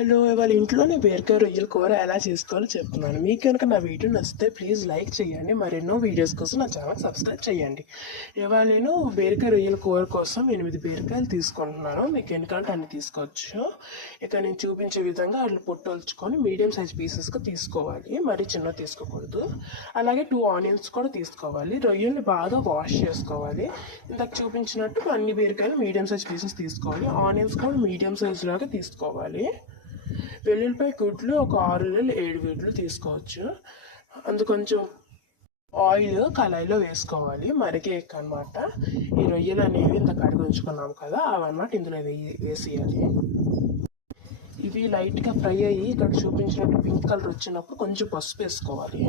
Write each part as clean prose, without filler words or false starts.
Hello, ఇవాళ ఇంట్లోనే బీరకాయ రొయ్యల కూర ఎలా చేసుకోవాలో చెప్తున్నాను. మీకు కనుక నా వీడియో నచ్చితే ప్లీజ్ లైక్ చేయండి. మరెన్నో వీడియోస్ కోసం నా ఛానల్ సబ్స్క్రైబ్ చేయండి. ఇవాళ నేను బీరకాయ రొయ్యల కూర కోసం 8 బీరకాయలు తీసుకుంటున్నాను. మీకు ఎన్నికంటే అన్ని తీసుకోవచ్చు. ఇక నేను చూపించే విధంగా అట్లా పొట్టొల్చుకొని మీడియం సైజ్ పీసెస్గా తీసుకోవాలి. మరి చిన్న తీసుకోకూడదు. అలాగే 2 ఆనియన్స్ కూడా తీసుకోవాలి. రొయ్యల్ని బాగా వాష్ చేసుకోవాలి. ఇందాక చూపించినట్టు అన్ని బీరకాయలు మీడియం సైజ్ పీసెస్ తీసుకోవాలి. ఆనియన్స్ కూడా మీడియం సైజ్ లాగా తీసుకోవాలి. వెల్లుల్లిపాయ గుడ్లు ఒక 6 లేదా 7 గుడ్లు తీసుకోవచ్చు. అందు కొంచెం ఆయిల్ కళాయిలో వేసుకోవాలి. మరిగేక అనమాట. ఈ రొయ్యలు అనేవి ఇంత కడిగి ఉంచుకున్నాం కదా, అవన్నమాట ఇందులో వేసేయాలి. ఇవి లైట్గా ఫ్రై అయ్యి ఇక్కడ చూపించినట్టు పింక్ కలర్ వచ్చినప్పుడు కొంచెం పసుపు వేసుకోవాలి.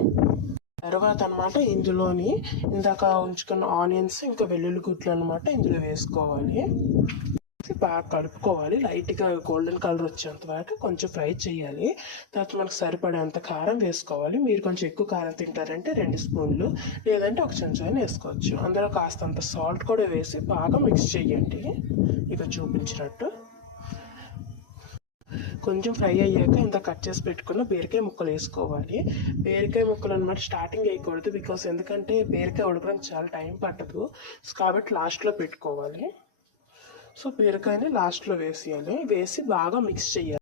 తర్వాత అనమాట ఇందులోని ఇందాక ఉంచుకున్న ఆనియన్స్ ఇంకా వెల్లుల్లి గుడ్లు అనమాట ఇందులో వేసుకోవాలి. బాగా కలుపుకోవాలి. లైట్గా గోల్డెన్ కలర్ వచ్చేంత వరకు కొంచెం ఫ్రై చేయాలి. తర్వాత మనకు సరిపడేంత కారం వేసుకోవాలి. మీరు కొంచెం ఎక్కువ కారం తింటారంటే 2 స్పూన్లు లేదంటే 1 చెంచా వేసుకోవచ్చు. అందులో కాస్తంత సాల్ట్ కూడా వేసి బాగా మిక్స్ చేయండి. ఇక చూపించినట్టు కొంచెం ఫ్రై అయ్యాక ఇంత కట్ చేసి పెట్టుకున్న బీరకాయ ముక్కలు వేసుకోవాలి. బీరకాయ ముక్కలు అనమాట స్టార్టింగ్ వేయకూడదు, బికాస్ ఎందుకంటే బీరకాయ ఉడకడానికి చాలా టైం పట్టదు. కాబట్టి లాస్ట్లో పెట్టుకోవాలి. సో బీరకాయని లాస్ట్లో వేసేయాలి. వేసి బాగా మిక్స్ చేయాలి.